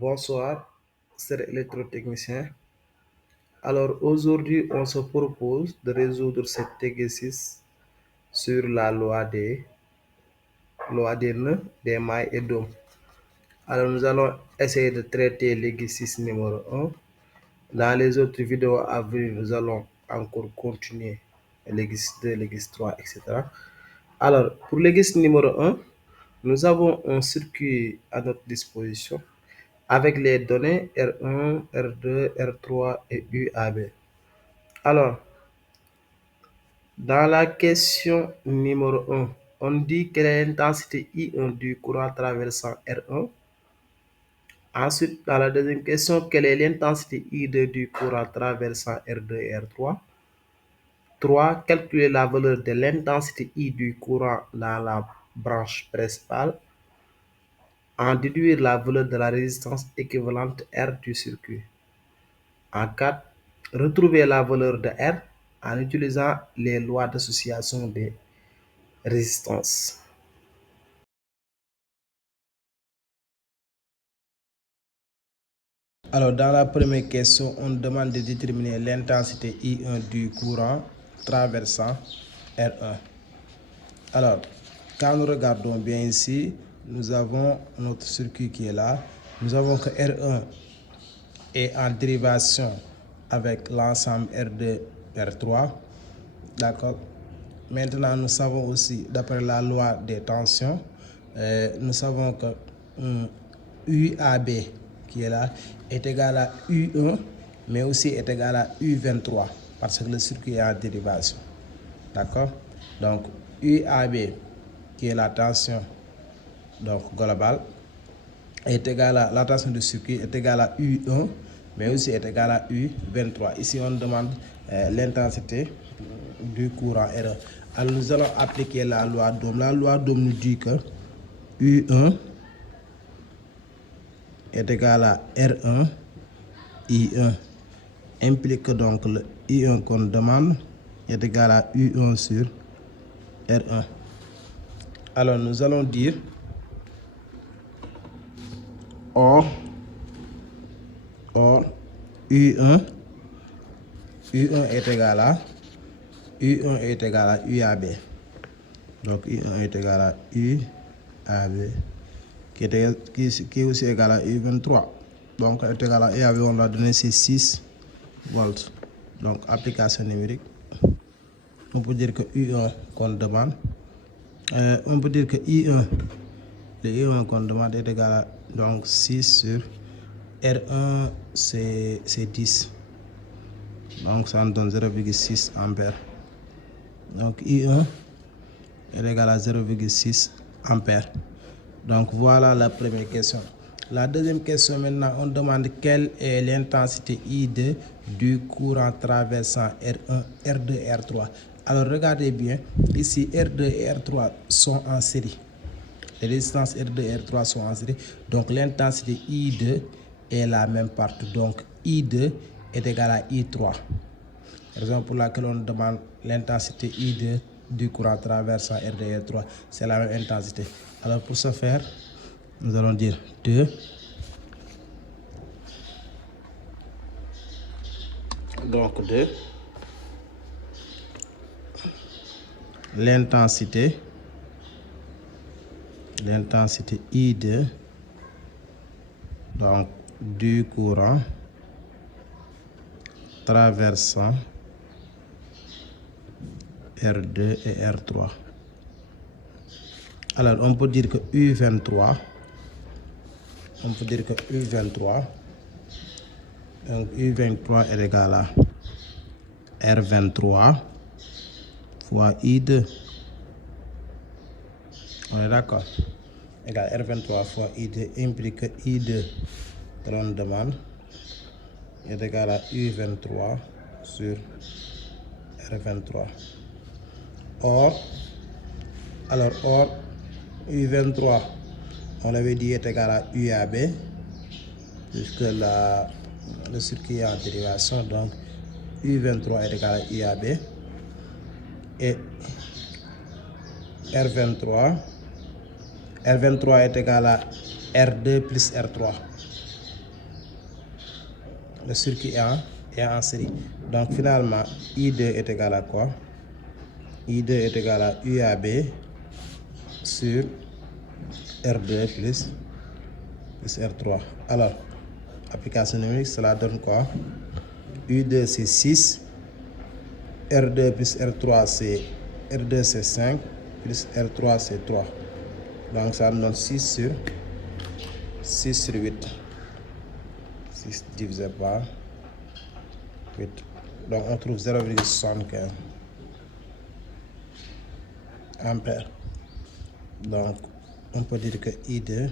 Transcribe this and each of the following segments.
Bonsoir, c'est électrotechnicien. Alors aujourd'hui, on se propose de résoudre cet exercice sur la loi des nœuds, des mailles et d'ohm. Alors nous allons essayer de traiter l'exercice numéro un. Dans les autres vidéos à venir, nous allons encore continuer l'exercice 2, l'exercice 3, etc. Alors pour l'exercice numéro un, nous avons un circuit à notre disposition avec les données R1, R2, R3 et UAB. Alors, dans la question numéro un, on dit quelle est l'intensité I1 du courant traversant R1. Ensuite, dans la deuxième question, quelle est l'intensité I2 du courant traversant R2 et R3. 3. Calculer la valeur de l'intensité I du courant dans la branche principale. En déduire la valeur de la résistance équivalente R du circuit. En 4, retrouver la valeur de R en utilisant les lois d'association des résistances. Alors, dans la première question, on demande de déterminer l'intensité I1 du courant traversant R1. Alors, quand nous regardons bien ici, nous avons notre circuit qui est là. Nous avons que R1 est en dérivation avec l'ensemble R2, R3. D'accord. Maintenant, nous savons aussi, d'après la loi des tensions, nous savons que UAB qui est là est égal à U1, mais aussi est égal à U23, parce que le circuit est en dérivation. D'accord. Donc, UAB, qui est la tension donc, globale, est égal à la tension du circuit est égale à U1, mais aussi est égal à U23. Ici, on demande l'intensité du courant R1. Alors, nous allons appliquer la loi d'Ohm. La loi d'Ohm nous dit que U1 est égal à R1 I1. Implique donc le I1 qu'on demande est égal à U1 sur R1. Alors, nous allons dire or U1 est égal à UAB. Donc U1 est égal à UAB qui est aussi égal à U23. Donc est égal à UAB, on l'a donné, c'est 6 volts. Donc application numérique. On peut dire que U1 qu'on demande, on peut dire que I1, le I1 qu'on demande est égal à donc 6 sur R1, c'est 10. Donc ça nous donne 0,6 ampères. Donc I1 est égal à 0,6 ampères. Donc voilà la première question. La deuxième question maintenant, on demande quelle est l'intensité I2 du courant traversant R1, R2 et R3. Alors regardez bien, ici R2 et R3 sont en série. Les résistances R2 et R3 sont en série. Donc l'intensité I2 est la même partout. Donc I2 est égal à I3. Raison pour laquelle on demande l'intensité I2 du courant traversant R2 et R3. C'est la même intensité. Alors pour ce faire, nous allons dire 2 donc 2 l'intensité I2 donc du courant traversant R2 et R3. Alors on peut dire que U23 donc U23 est égal à R23 fois I2. On est d'accord? Égal R23 fois I2 implique que I2 que l'on demande est égal à U23 sur R23. Or U23, on l'avait dit, est égal à UAB, puisque le circuit est en dérivation, donc U23 est égal à UAB. Et R23 est égal à R2 plus R3. le circuit est en série. Donc finalement, I2 est égal à quoi? I2 est égal à UAB sur R2 plus R3. Alors, application numérique, cela donne quoi? U2 c'est 6, R2 plus R3 c'est 5, plus R3 c'est 3. Donc ça nous donne 6 sur 8. 6 divisé par 8. Donc on trouve 0,75 ampères. Donc on peut dire que I2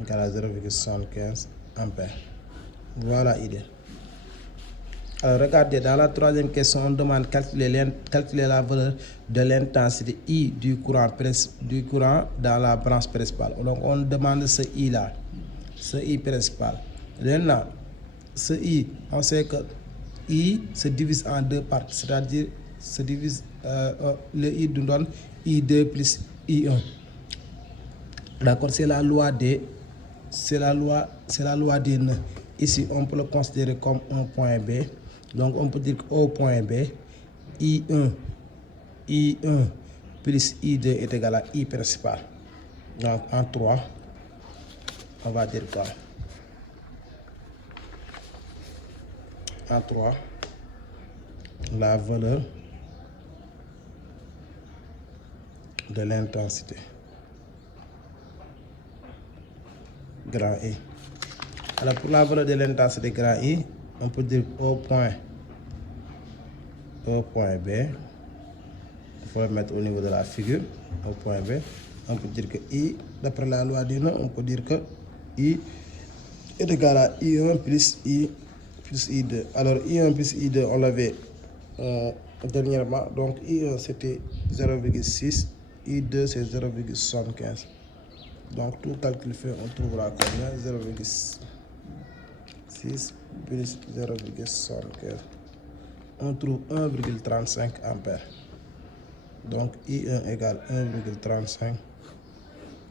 égale à 0,75 ampères. Voilà I2. Alors regardez, dans la troisième question, on demande calculer la valeur de l'intensité I du courant dans la branche principale. Donc on demande ce I là, ce I principal. Maintenant, ce I, on sait que I se divise en deux parties, c'est-à-dire se divise le I nous donne I2 plus I1. D'accord, c'est la loi des nœuds. Ici, on peut le considérer comme un point B. Donc, on peut dire qu'au point B, I1 plus I2 est égal à I principal. Donc, en 3, on va dire quoi? En 3, la valeur de l'intensité grand I. Alors pour la valeur de l'intensité grand I, on peut dire au point B, il faut le mettre au niveau de la figure, au point B, on peut dire que I, d'après la loi du nœud, on peut dire que I est égal à I1 plus I2. Alors I1 plus I2, on l'avait dernièrement, donc I1 c'était 0,6, I2 c'est 0,75. Donc tout calcul fait, on trouvera combien? 0,6 plus 0,75. On trouve 1,35 ampères. Donc I1 égale 1,35.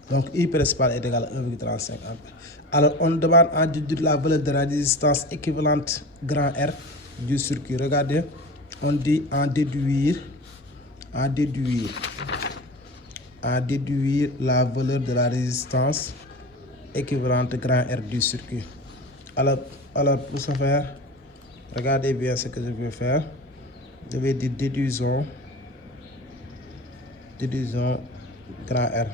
Donc I principal est égal à 1,35 ampères. Alors on demande en déduire la valeur de la résistance équivalente grand R du circuit. Regardez, on dit en déduire la valeur de la résistance équivalente grand R du circuit. Alors pour ce faire, regardez bien ce que je vais faire. Je vais dire déduisons grand R.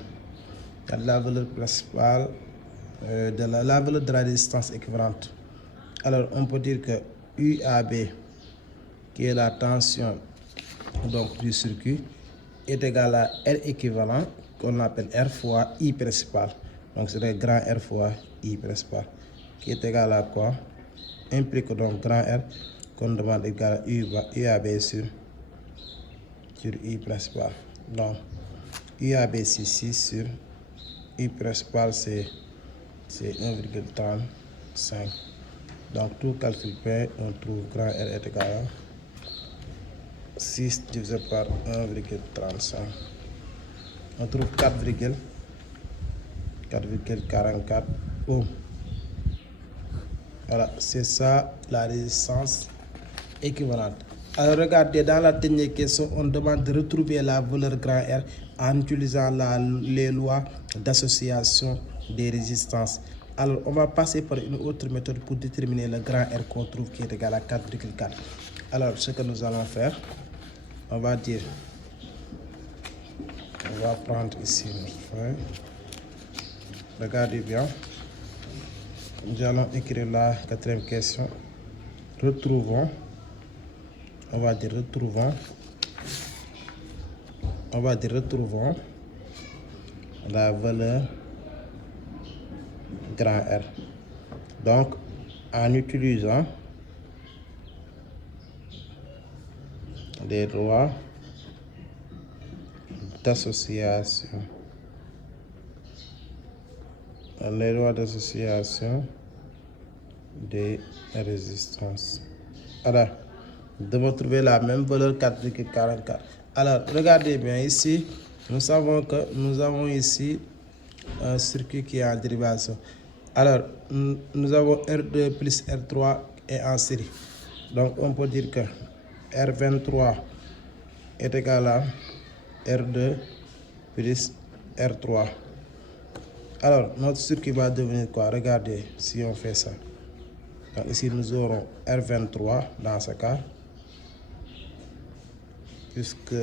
La valeur principale de la valeur de la résistance équivalente. Alors on peut dire que UAB, qui est la tension donc du circuit, est égal à R équivalent, qu'on appelle R fois I principal. Donc c'est le grand R fois I principal, qui est égal à quoi? Implique donc grand R, qu'on demande égal à UAB sur I principal. Donc UAB c'est 6 sur I principal c'est 1,35. Donc tout calcul fait, on trouve grand R est égal à 6 divisé par 1,35. On trouve 4,44 ohms. Voilà, c'est ça la résistance équivalente. Alors regardez, dans la dernière question, on demande de retrouver la valeur grand R en utilisant les lois d'association des résistances. Alors on va passer par une autre méthode pour déterminer le grand R qu'on trouve qui est égal à 4,4. Alors ce que nous allons faire, on va dire, on va prendre ici notre feuille. Regardez bien. Nous allons écrire la quatrième question. Retrouvons la valeur grand R. Donc, en utilisant les lois d'association, des résistances. Alors, nous devons trouver la même valeur 4,44. Alors, regardez bien ici, nous savons que nous avons ici un circuit qui est en dérivation. Alors, nous avons R2 plus R3 est en série. Donc, on peut dire que R23 est égal à R2 plus R3. Alors, notre circuit va devenir quoi? Regardez si on fait ça. Donc, ici, nous aurons R23 dans ce cas, puisque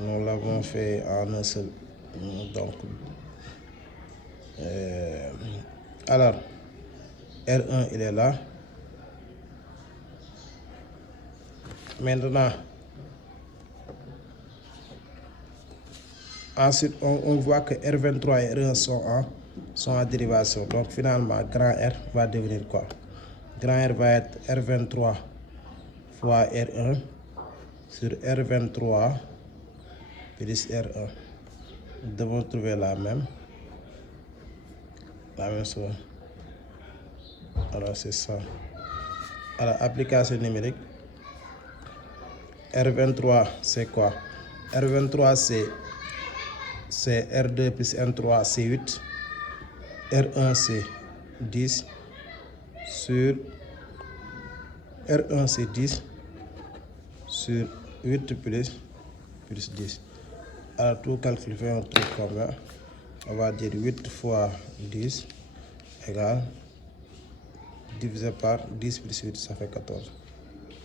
nous l'avons fait en un seul. Donc, alors, R1, il est là. Maintenant, ensuite, on voit que R23 et R1 sont en dérivation. Donc, finalement, grand R va devenir quoi? Grand R va être R23 fois R1 sur R23 plus R1. Nous devons trouver la même chose. Alors, c'est ça. Alors, application numérique. R23, c'est quoi? R23, c'est R2 plus N3, c'est 8. R1, c'est 10 sur R1, c'est 10 sur 8 plus 10. Alors, tout calcul fait un truc combien? On va dire 8 fois 10 égale divisé par 10 plus 8, ça fait 14.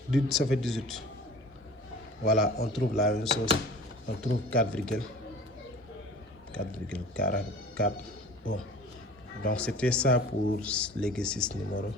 10, ça fait 18. Voilà, on trouve la même chose. On trouve 4,44 Ohm. Donc, c'était ça pour l'exercice numéro 1.